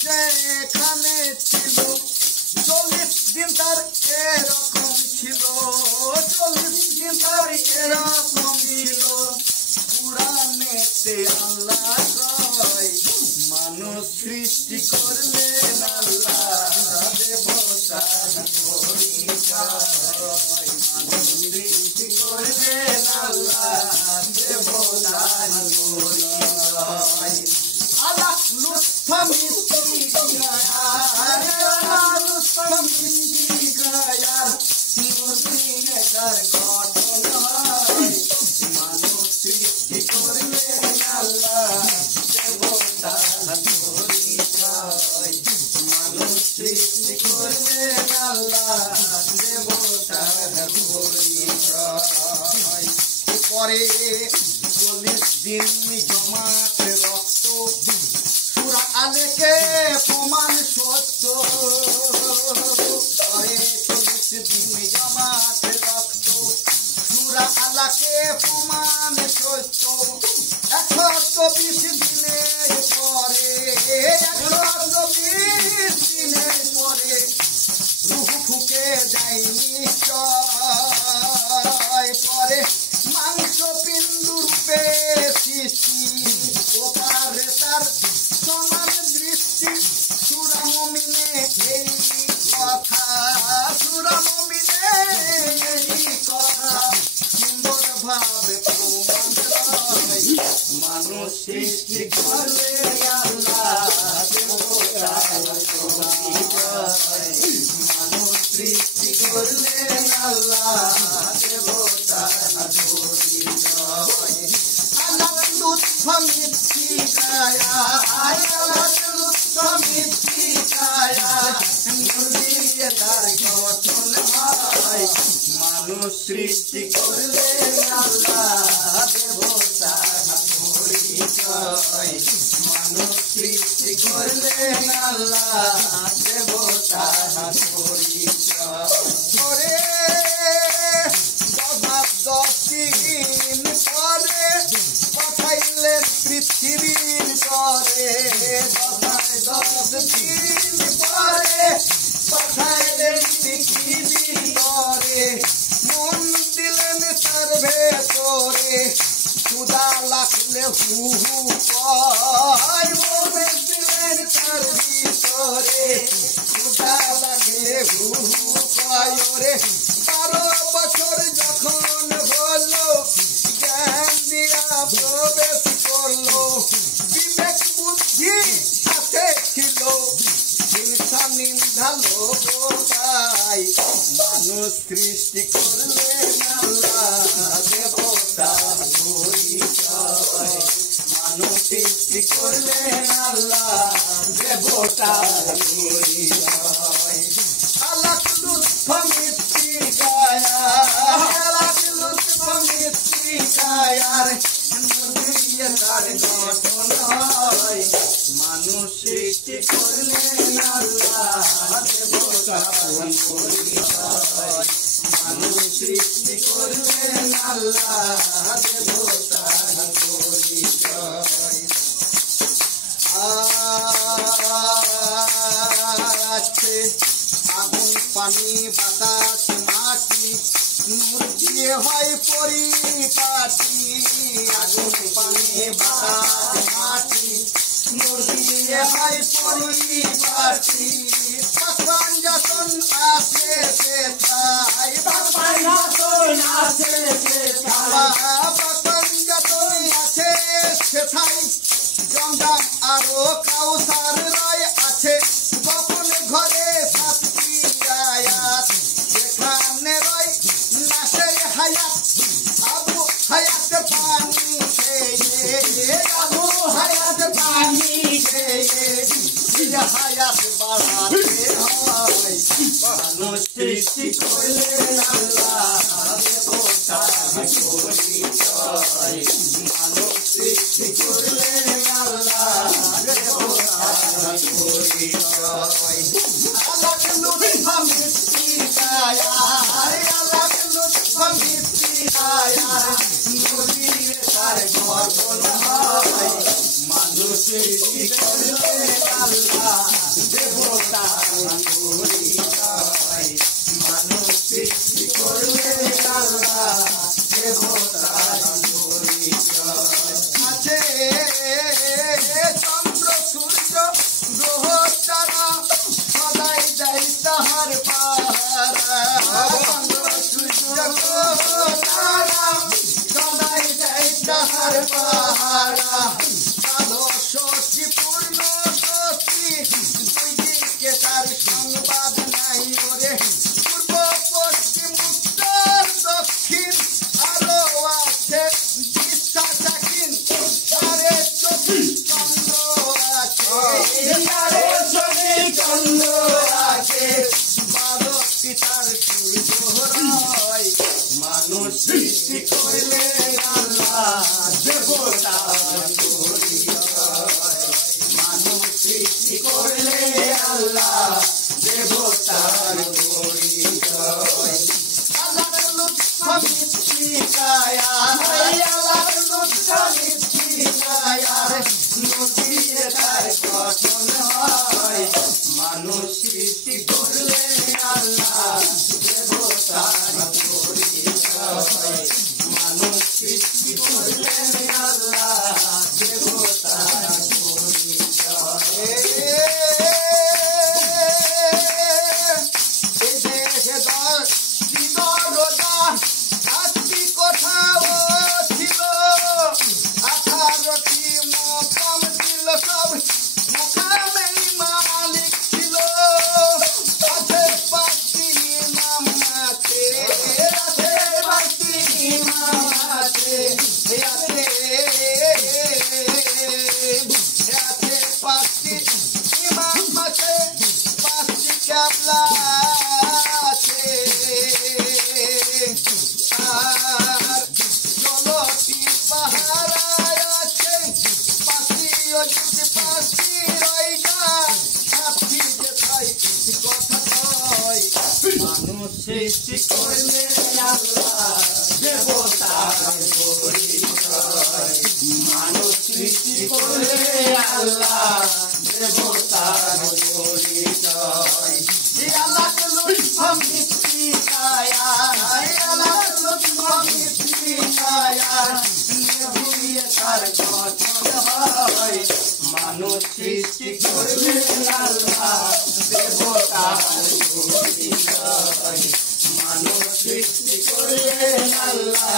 সেখানে ছিল 40 দিন তার এরকম ছিল 40 দিন তার এরকম ছিল পুরাণেতে আল্লাহ কয় মানুষ সৃষ্টি করলেন আল্লাহ দেবতার পরিচয় মানুষ সৃষ্টি করলেন আল্লাহ দেবতার পরিচয় আল্লাহ লুৎফা মিষ্টি গায়ার আল্লাহ লুৎফা মিষ্টি গায়ার মুর্শিদার গঠন হয় মানুষ সৃষ্টি করলেন আল্লাহ দেবতার পরিচয় মানুষ সৃষ্টি করলেন আল্লাহ দেবতার পরিচয় পরে 40 দিন জমাট রক্ত সূরা আলেকে প্রমাণ সত্য পরে 40 দিন জমাট রক্ত সূরা আলাকে প্রমাণ সত্য 120 দিনের পরে 120 দিনের পরে রূহ ফুঁকে দেয় নিশ্চয় পরে মাংস বিন্দু রূপে সৃষ্টি ওপারে তার সমান দৃষ্টি সূরা মুমিনে এই কথা সূরা মুমিনে এই কথা সুন্দর ভাবে প্রমাণ হয় মানুষ সৃষ্টি করলে আল্লাহ দেবতার পরিচয় মানুষ সৃষ্টি করলে আল্লাহ দেবতার পরিচয় আল্লাহ লুৎফা মিষ্টি গায়ার আল্লাহ লুৎফা মিষ্টি গায়ার মুর্শিদার গঠন হয় মানুষ সৃষ্টি করলে আল্লাহ দেবতার পরিচয় মানুষ সৃষ্টি করলে আল্লাহ দেবতার পরিচয় দিন পরে পাঠাইলেন পৃথিবীর পরে 10 দিন পরে পাঠাইলেন পৃথিবীর পরে মন দিলেন তার ভেতরে ক্ষুধা লাগলে হু হু কয় মন দিলেন তার ভিতরে ক্ষুধা লাগলে হু হু কয় ওরে 12 বছর যখন হলো জ্ঞান দিয়া প্রবেশ করলো বিবেক বুদ্ধি সাথে ছিল হিংসা নিন্দা লোভ তাই মানুষ সৃষ্টি করলেন আল্লাহ দেবতার পরিচয় মানুষ সৃষ্টি করলেন আল্লাহ দেবতার পরিচয় আল্লাহ লুৎফা মিষ্টি গায়ার লুৎফা মিষ্টি গায়ার মুর্শিদার গঠন হয় মানুষ সৃষ্টি করলেন আল্লাহ দেবতার পরিচয় মানুষ সৃষ্টি করলেন আল্লাহ দেবতার পরিচয় আছে আগুন পানি বাতাস মাটি নূর দিয়ে হয় পরিপাটি আগুন পানি বাতাস মাটি নূর দিয়ে হয় পরিপাটি ভগবান যখন আসে সেটাই ভগবান যখন আসে সেটাই জমজম আরো কাউসার রায় আছে গোপন ঘরে 7টি আয়াত যেখানে রয় নাসের হায়াত আবু হায়াত পানি খেয়ে আবু হায়াত পানি খেয়ে হায়াত বাড়াতে হয় মানুষ সৃষ্টি করলেন আল্লাহ দেবতার পরিচয় মানুষ সৃষ্টি করলেন আল্লাহ দেবতার পরিচয় আল্লাহ লুৎফা মিষ্টি গায়ার আল্লাহ নদীর তার গঠন হয় মানুষ সৃষ্টি করলে আল্লাহ দেবতার পরিচয় মানুষ সৃষ্টি করলে আল্লাহ দেবতার পরিচয় আছে চন্দ্র সূর্য গ্রহ তারা সদাই যায় তাহার পাহারা চন্দ্র সূর্য গ্রহ তারা সদাই যায় তাহার পাহারা ষষ্ঠী পূর্ণ ষষ্ঠী দুই দিকে তার সংবাদ নাই ওরে পূর্ব পশ্চিম উত্তর দক্ষিণ আলো আছে দিশা চাকিন তারে চব্বিশ চন্দ্র আছে তারে চব্বিশ চন্দ্র আছে 12টি তার সূর্য হয় মানুষ সৃষ্টি করলে আল্লাহ দেবতার পরিচয় মানুষ সৃষ্টি করলে আল্লাহ দেবতার পরিচয় আল্লাহর লুৎফ মিষ্টি কায়া আল্লাহর লুৎফ মিষ্টি কায়া নদীর তার গঠন হয় মানুষ সৃষ্টি করলে আল্লাহ দেবতার পরিচয় মানুষ সৃষ্টি করলে আল্লাহ দেবতার পরিচয় আজকে কোথাও ছিল 18টি মকাম ছিল সব মকামেই মালিক ছিল আছে 5টি ইমাম আছে 5টি ইমাম আছে 5টি ইমাম আছে 5টি কাবলা আছে আর 16টি পাহারা আছে 5টি যদি 5টি রইগা 7টি যে তাই কথা কয় মানুষ সৃষ্টি করলে আল্লাহ দেবতার পরিচয় মানুষ সৃষ্টি করলে আল্লাহ দেবতার পরিচয় আল্লাহ লুৎফ মিষ্টি কায়া আল্লাহ লুৎফ মিষ্টি কায়া নদীর তার গঠন হয় মানুষ সৃষ্টি করলে আল্লাহ দেবতার পরিচয় মানুষ সৃষ্টি করলে আল্লাহ